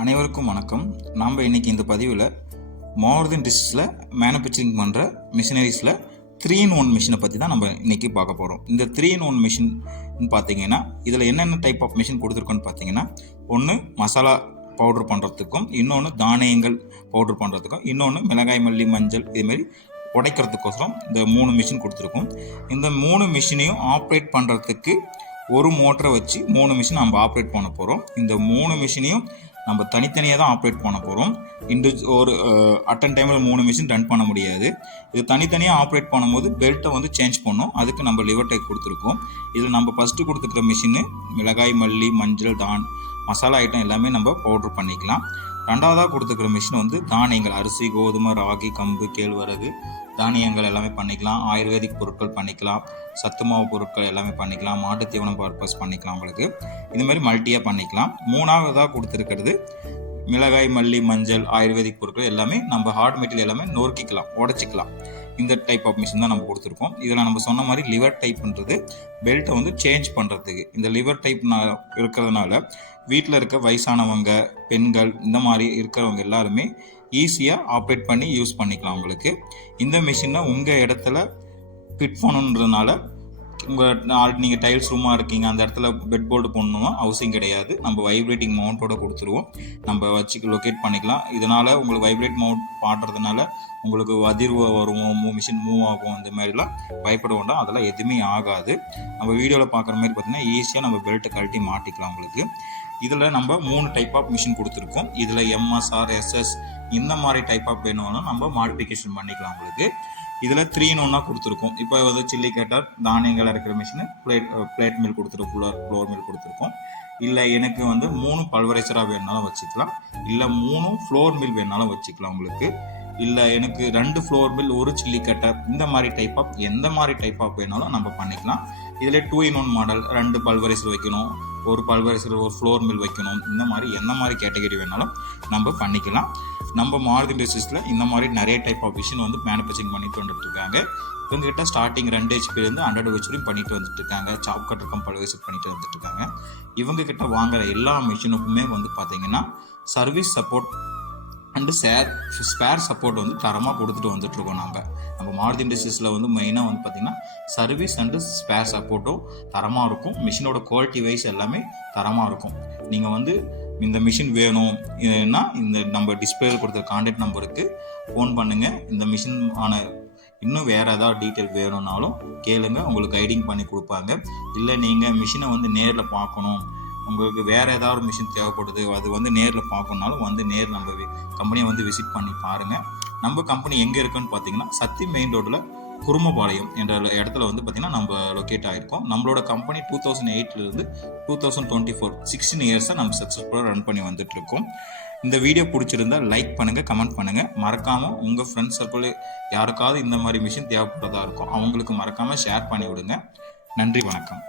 அனைவருக்கும் வணக்கம். நாம் இன்றைக்கி இந்த பதிவில் மாருதன் டிஸ்ட்ரிக்ஸில் மேனுஃபேக்சரிங் பண்ணுற மிஷினரிஸில் த்ரீ இன் ஒன் மிஷினை பற்றி தான் நம்ம இன்றைக்கி பார்க்க போகிறோம் இந்த த்ரீ இன் ஒன் மிஷின் பார்த்தீங்கன்னா இதில் என்னென்ன டைப் ஆஃப் மிஷின் கொடுத்துருக்கோன்னு பார்த்தீங்கன்னா ஒன்று மசாலா பவுடர் பண்ணுறதுக்கும் இன்னொன்று தானியங்கள் பவுடர் பண்ணுறதுக்கும் இன்னொன்று மிளகாய் மல்லி மஞ்சள் இதுமாரி உடைக்கிறதுக்கோசரம் இந்த மூணு மிஷின் கொடுத்துருக்கோம். இந்த மூணு மிஷினையும் ஆப்ரேட் பண்ணுறதுக்கு ஒரு மோட்டரை வச்சு மூணு மிஷின் நம்ம ஆப்ரேட் பண்ண போகிறோம் இந்த மூணு மிஷினையும் நம்ம தனித்தனியாக தான் ஆப்ரேட் பண்ண போகிறோம் இண்டு ஒரு அட்டன் டைமில் மூணு மிஷின் ரன் பண்ண முடியாது. இது தனித்தனியாக ஆப்ரேட் பண்ணும்போது பெல்ட்டை வந்து சேஞ்ச் பண்ணும். அதுக்கு நம்ம லிவர் டேக் கொடுத்துருக்கோம். இதில் நம்ம ஃபஸ்ட்டு கொடுத்துருக்குற மிஷினு மிளகாய் மல்லி மஞ்சள் தான் மசாலா ஐட்டம் எல்லாமே நம்ம பவுட்ரு பண்ணிக்கலாம். ரெண்டாவதாக கொடுத்துருக்குற மிஷின் வந்து தானியங்கள் அரிசி கோதுமை ராகி கம்பு கேழ்வரகு தானியங்கள் எல்லாமே பண்ணிக்கலாம். ஆயுர்வேதிக் பொருட்கள் பண்ணிக்கலாம். சத்து மாவு பொருட்கள் எல்லாமே பண்ணிக்கலாம். மாட்டு தீவனம் பர்பஸ் பண்ணிக்கலாம் உங்களுக்கு. இந்த மாதிரி மல்ட்டியாக பண்ணிக்கலாம். மூணாவதாக கொடுத்துருக்கிறது மிளகாய் மல்லி மஞ்சள் ஆயுர்வேதிக் பொருட்கள் எல்லாமே நம்ம ஹார்ட் மெட்டீரியல் எல்லாமே நொறுக்கிக்கலாம் உடச்சிக்கலாம். இந்த டைப் ஆஃப் மிஷின் தான் நம்ம கொடுத்துருக்கோம். இதில் நம்ம சொன்ன மாதிரி லிவர் டைப்ன்றது பெல்ட்டை வந்து சேஞ்ச் பண்ணுறதுக்கு இந்த லிவர் டைப் இருக்கிறதுனால வீட்டில் இருக்க வயசானவங்க பெண்கள் இந்த மாதிரி இருக்கிறவங்க எல்லாருமே ஈஸியாக ஆப்ரேட் பண்ணி யூஸ் பண்ணிக்கலாம் உங்களுக்கு. இந்த மிஷினை உங்கள் இடத்துல ஃபிட் பண்ணணுன்றதுனால உங்கள் நீங்கள் டைல்ஸ் ரூமாக இருக்கீங்க அந்த இடத்துல பெட் போர்டு போடணுமா? அவசியம் கிடையாது. நம்ம வைப்ரேட்டிங் மவுண்ட்டோட கொடுத்துருவோம். நம்ம வச்சு லொக்கேட் பண்ணிக்கலாம். இதனால் உங்களுக்கு வைப்ரேட் மவுண்ட் பாடுறதுனால உங்களுக்கு அதிர்வு வரும் மூ மிஷின் மூவ் ஆகும் இந்த மாதிரிலாம் பயப்பட வேண்டாம். அதெல்லாம் எதுவுமே ஆகாது. நம்ம வீடியோவில் பார்க்குற மாதிரி பார்த்தீங்கன்னா ஈஸியாக நம்ம பெல்ட்டை கழட்டி மாட்டிக்கலாம் உங்களுக்கு. இதில் நம்ம மூணு டைப் ஆஃப் மிஷின் கொடுத்துருக்கோம். இதில் எம்எஸ்ஆர் எஸ்எஸ் இந்த மாதிரி டைப் ஆஃப் வேணும்னா நம்ம மாடிஃபிகேஷன் பண்ணிக்கலாம் உங்களுக்கு. இதில் த்ரீ ஒன்னாக கொடுத்துருக்கோம். இப்போ வந்து சில்லி கேட்டால் தானியங்கள் அரைக்கிற மிஷினு பிளேட் பிளேட் மில் கொடுத்துருக்கோம் ஃப்ளோர் ஃப்ளோர் மில் கொடுத்துருக்கோம். இல்லை எனக்கு வந்து மூணு பல்வரைசராக வேணுனாலும் வச்சுக்கலாம். இல்லை மூணு ஃப்ளோர் மில் வேணாலும் வச்சுக்கலாம் உங்களுக்கு. இல்லை எனக்கு ரெண்டு ஃப்ளோர் மில் ஒரு சில்லி கட்டர் இந்த மாதிரி டைப் ஆஃப் எந்த மாதிரி டைப் ஆஃப் வேணாலும் நம்ம பண்ணிக்கலாம். இதில் டூ இன் ஒன் மாடல் ரெண்டு பல்வரைசர் வைக்கணும் ஒரு பல்வரைசர் ஒரு ஃப்ளோர் மில் வைக்கணும் இந்த மாதிரி எந்த மாதிரி கேட்டகரி வேணாலும் நம்ம பண்ணிக்கலாம். நம்ம மாருதி இண்டஸ்ட்ரீஸில் இந்த மாதிரி நிறைய டைப் ஆஃப் மிஷின் வந்து மேனுஃபேக்சரிங் பண்ணிட்டு வந்துட்டு இருக்காங்க இவங்ககிட்ட ஸ்டார்டிங் ரெண்டு ஹெச்பிலேருந்து ஹண்ட்ரட் ஹெச்பியும் பண்ணிட்டு வந்துட்டு இருக்காங்க சாப் கட்டருக்கும் பல்வேசர் பண்ணிட்டு வந்துட்டு இருக்காங்க இவங்க கிட்ட வாங்குற எல்லா மிஷினுக்குமே வந்து பார்த்தீங்கன்னா service support and share spare support வந்து தரமாக கொடுத்துட்டு வந்துட்டுருக்கோம் நம்ம நம்ம மாருதி இண்டஸ்ட்ரீஸில் வந்து மெயினாக வந்து பார்த்திங்கன்னா சர்வீஸ் அண்டு ஸ்பேர் சப்போர்ட்டும் தரமாக இருக்கும். மிஷினோட குவாலிட்டி வைஸ் எல்லாமே தரமாக இருக்கும். நீங்கள் வந்து இந்த மிஷின் வேணும்னா இந்த நம்ம டிஸ்பிளேல கொடுத்த கான்டாக்ட் நம்பருக்கு ஃபோன் பண்ணுங்கள் இந்த மிஷின் ஆன இன்னும் வேறு ஏதாவது டீட்டெயில் வேணும்னாலும் கேளுங்க. உங்களுக்கு கைடிங் பண்ணி கொடுப்பாங்க. இல்லை நீங்கள் மிஷினை வந்து நேரில் பார்க்கணும். உங்களுக்கு வேறு ஏதாவது மிஷின் தேவைப்படுது அது வந்து நேரில் பார்க்கணுனாலும் வந்து நேர் நம்ம கம்பெனியை வந்து விசிட் பண்ணி பாருங்கள் நம்ம கம்பெனி எங்கே இருக்குன்னு பார்த்தீங்கன்னா சத்தி மெயின் ரோட்டில் குருமபாளையம் என்ற இடத்துல வந்து பார்த்திங்கன்னா நம்ம லொக்கேட் ஆகிருக்கோம் நம்மளோட company two thousand எயிட்லேருந்து two thousand twenty four sixteen இயர்ஸாக நம்ம சக்ஸஸ்ஃபுல்லாக ரன் பண்ணி வந்துட்டுருக்கோம். இந்த வீடியோ பிடிச்சிருந்தா லைக் பண்ணுங்கள் கமெண்ட் பண்ணுங்கள் மறக்காமல் உங்கள் ஃப்ரெண்ட்ஸ் சர்க்கிள் யாருக்காவது இந்த மாதிரி மிஷின் தேவைப்படுறதா இருக்கும் அவங்களுக்கு மறக்காமல் ஷேர் பண்ணி விடுங்க. நன்றி வணக்கம்.